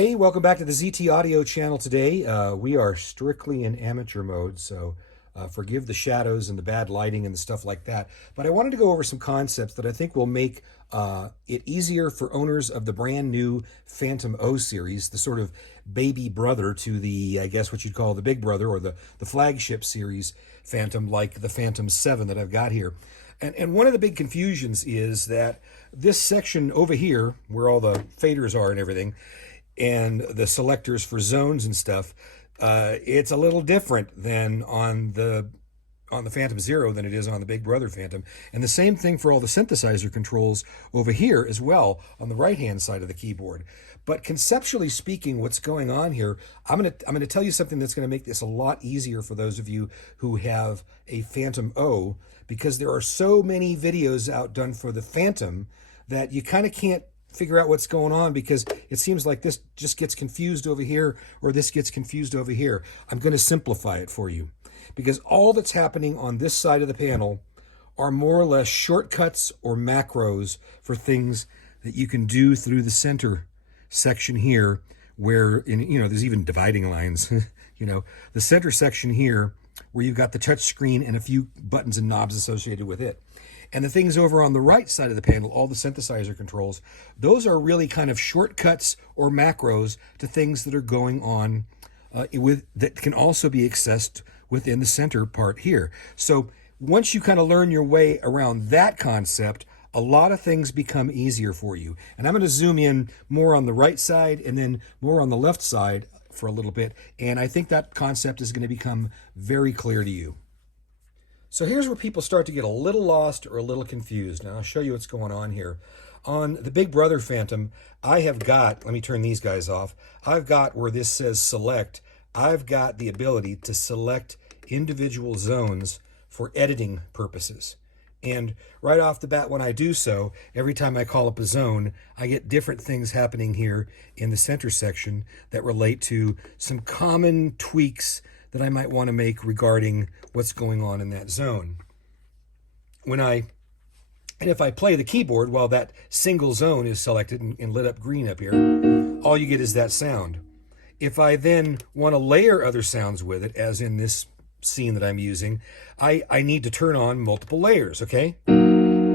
Hey, welcome back to the ZT Audio channel today. We are strictly in amateur mode, so forgive the shadows and the bad lighting and the stuff like that. But I wanted to go over some concepts that I think will make it easier for owners of the brand new Fantom O series, the sort of baby brother to the, I guess what you'd call the big brother or the flagship series Fantom, like the Fantom 7 that I've got here. And one of the big confusions is that this section over here, where all the faders are and everything, and the selectors for zones and stuff, it's a little different than on the Fantom Zero than it is on the Big Brother Fantom. And the same thing for all the synthesizer controls over here as well on the right-hand side of the keyboard. But conceptually speaking, what's going on here, I'm gonna tell you something that's gonna make this a lot easier for those of you who have a Fantom O, because there are so many videos out done for the Fantom that you kind of can't figure out what's going on, because it seems like this just gets confused over here or this gets confused over here. I'm going to simplify it for you, because all that's happening on this side of the panel are more or less shortcuts or macros for things that you can do through the center section here, where there's even dividing lines. The center section here where you've got the touch screen and a few buttons and knobs associated with it. And the things over on the right side of the panel, all the synthesizer controls, those are really kind of shortcuts or macros to things that are going on that can also be accessed within the center part here. So once you kind of learn your way around that concept, a lot of things become easier for you. And I'm going to zoom in more on the right side and then more on the left side for a little bit. And I think that concept is going to become very clear to you. So here's where people start to get a little lost or a little confused. Now I'll show you what's going on here. On the Big Brother Fantom, I have got, let me turn these guys off. I've got where this says select, I've got the ability to select individual zones for editing purposes. And right off the bat, when I do so, every time I call up a zone, I get different things happening here in the center section that relate to some common tweaks that I might want to make regarding what's going on in that zone. And if I play the keyboard while that single zone is selected and lit up green up here, all you get is that sound. If I then want to layer other sounds with it, as in this scene that I'm using, I need to turn on multiple layers, okay? And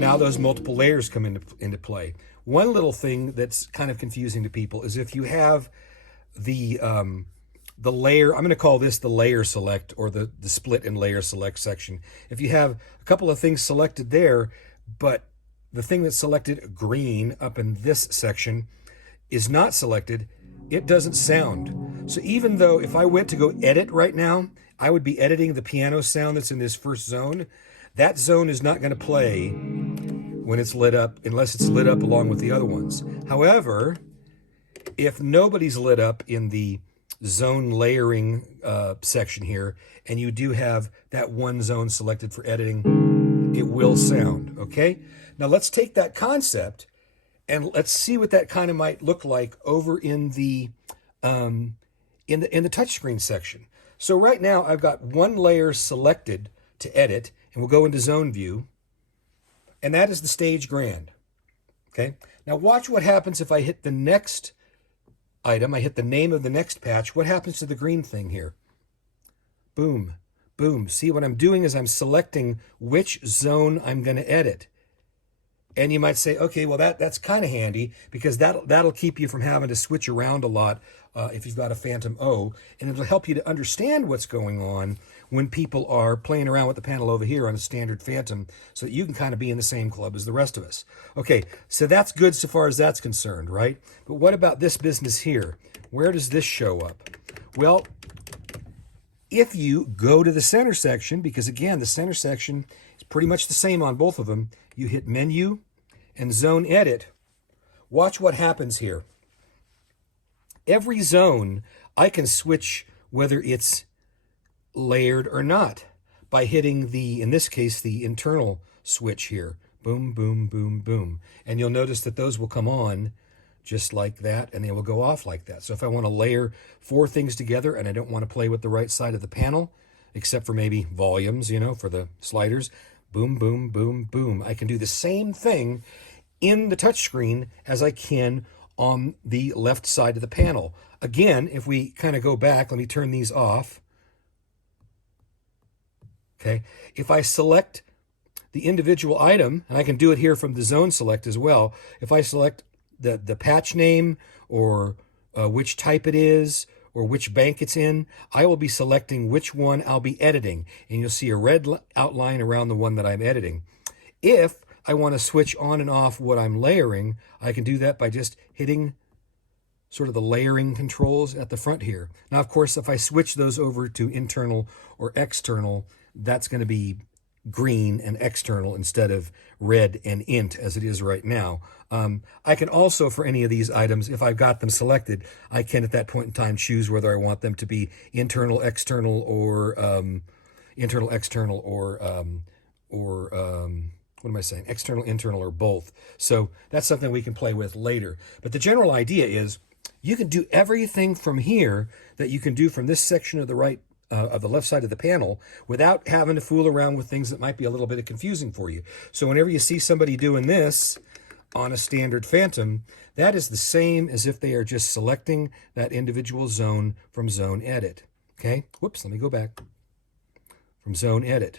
now those multiple layers come into play. One little thing that's kind of confusing to people is if you have the layer, I'm going to call this the layer select, or the split and layer select section. If you have a couple of things selected there, but the thing that's selected green up in this section is not selected, it doesn't sound. So even though if I went to go edit right now, I would be editing the piano sound that's in this first zone, that zone is not going to play when it's lit up, unless it's lit up along with the other ones. However, if nobody's lit up in the zone layering section here, and you do have that one zone selected for editing, it will sound, okay? Now let's take that concept and let's see what that kind of might look like over in the touchscreen section. So right now I've got one layer selected to edit, and we'll go into zone view, and that is the stage grand, okay? Now watch what happens if I hit the next item, I hit the name of the next patch. What happens to the green thing here? Boom, boom. See, what I'm doing is I'm selecting which zone I'm going to edit. And you might say, okay, well, that's kind of handy, because that'll keep you from having to switch around a lot if you've got a Fantom O, and it'll help you to understand what's going on when people are playing around with the panel over here on a standard Fantom, so that you can kind of be in the same club as the rest of us. Okay, so that's good so far as that's concerned, right? But what about this business here? Where does this show up? Well, if you go to the center section, because again, the center section is pretty much the same on both of them, you hit menu and zone edit, watch what happens here. Every zone, I can switch whether it's layered or not by hitting the, in this case, the internal switch here. Boom, boom, boom, boom. And you'll notice that those will come on just like that, and they will go off like that. So if I want to layer four things together and I don't want to play with the right side of the panel, except for maybe volumes, for the sliders, boom, boom, boom, boom. I can do the same thing in the touchscreen as I can on the left side of the panel. Again, if we kind of go back, let me turn these off. Okay, if I select the individual item, and I can do it here from the zone select as well, if I select the patch name or which type it is or which bank it's in, I will be selecting which one I'll be editing, and you'll see a red outline around the one that I'm editing. If I want to switch on and off what I'm layering, I can do that by just hitting sort of the layering controls at the front here. Now, of course, if I switch those over to internal or external, that's going to be green and external instead of red and int as it is right now. I can also, for any of these items, if I've got them selected, I can at that point in time choose whether I want them to be internal, external, or what am I saying? External, internal, or both. So that's something we can play with later. But the general idea is you can do everything from here that you can do from this section of the right of the left side of the panel without having to fool around with things that might be a little bit confusing for you. So whenever you see somebody doing this on a standard Fantom, that is the same as if they are just selecting that individual zone from zone edit. Okay, whoops, let me go back. From zone edit.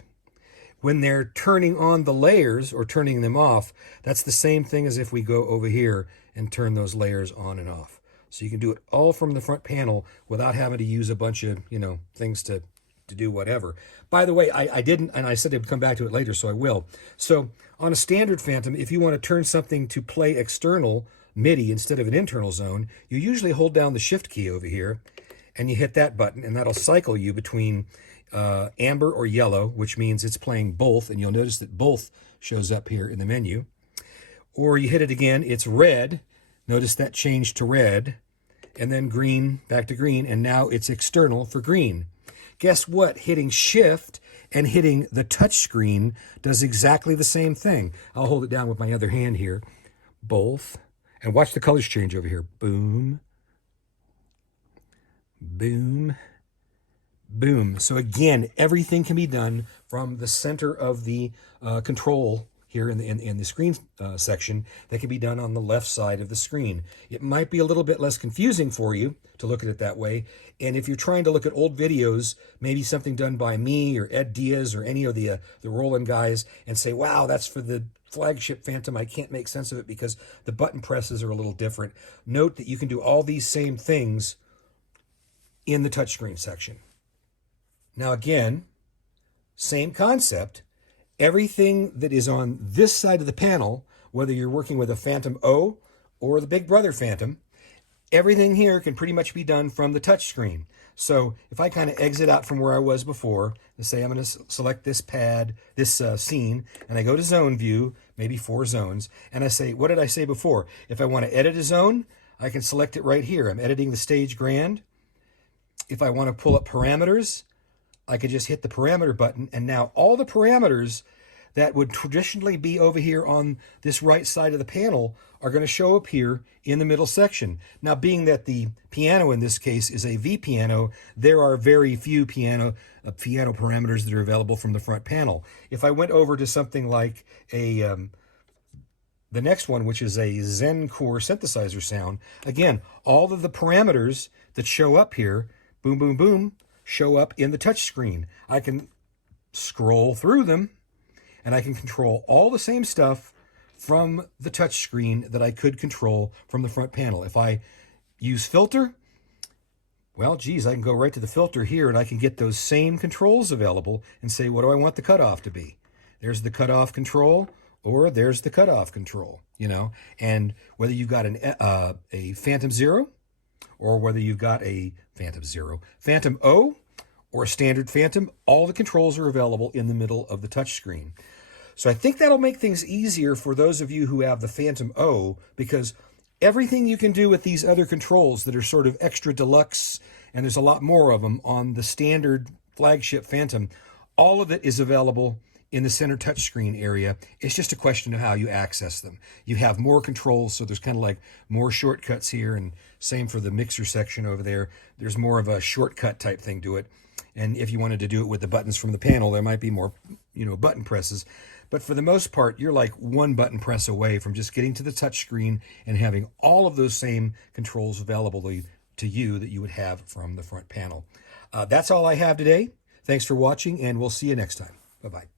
When they're turning on the layers or turning them off, that's the same thing as if we go over here and turn those layers on and off. So you can do it all from the front panel without having to use a bunch of, things to do whatever. By the way, I didn't, and I said I'd come back to it later, so I will. So on a standard Fantom, if you want to turn something to play external MIDI instead of an internal zone, you usually hold down the shift key over here and you hit that button, and that'll cycle you between amber or yellow, which means it's playing both, and you'll notice that both shows up here in the menu. Or you hit it again, it's red. Notice that changed to red, and then green, back to green, and now it's external for green. Guess what? Hitting shift and hitting the touch screen does exactly the same thing. I'll hold it down with my other hand here. Both. And watch the colors change over here. Boom. Boom. Boom. So again, everything can be done from the center of the control here in the screen section. That can be done on the left side of the screen. It might be a little bit less confusing for you to look at it that way. And if you're trying to look at old videos, maybe something done by me or Ed Diaz or any of the Roland guys, and say, wow, that's for the flagship Fantom, I can't make sense of it because the button presses are a little different. Note that you can do all these same things in the touchscreen section. Now again, same concept. Everything that is on this side of the panel, whether you're working with a Fantom O or the Big Brother Fantom, everything here can pretty much be done from the touch screen. So if I kind of exit out from where I was before, let's say I'm going to select this pad, this scene, and I go to zone view, maybe 4 zones, and I say, what did I say before? If I want to edit a zone, I can select it right here. I'm editing the stage grand. If I want to pull up parameters, I could just hit the parameter button, and now all the parameters that would traditionally be over here on this right side of the panel are going to show up here in the middle section. Now, being that the piano in this case is a V piano, there are very few piano parameters that are available from the front panel. If I went over to something like the next one, which is a Zen Core synthesizer sound, again, all of the parameters that show up here, boom, boom, boom, show up in the touch screen. I can scroll through them, and I can control all the same stuff from the touch screen that I could control from the front panel. If I use filter, well, geez, I can go right to the filter here, and I can get those same controls available and say, what do I want the cutoff to be? There's the cutoff control, or there's the cutoff control, and whether you've got a Fantom Zero, or whether you've got a Fantom O, or a standard Fantom, all the controls are available in the middle of the touch screen. So I think that'll make things easier for those of you who have the Fantom O, because everything you can do with these other controls that are sort of extra deluxe, and there's a lot more of them on the standard flagship Fantom, all of it is available in the center touchscreen area. It's just a question of how you access them. You have more controls, so there's kind of like more shortcuts here, and same for the mixer section over there. There's more of a shortcut type thing to it. And if you wanted to do it with the buttons from the panel, there might be more, button presses. But for the most part, you're like one button press away from just getting to the touch screen and having all of those same controls available to you that you would have from the front panel. That's all I have today. Thanks for watching, and we'll see you next time. Bye-bye.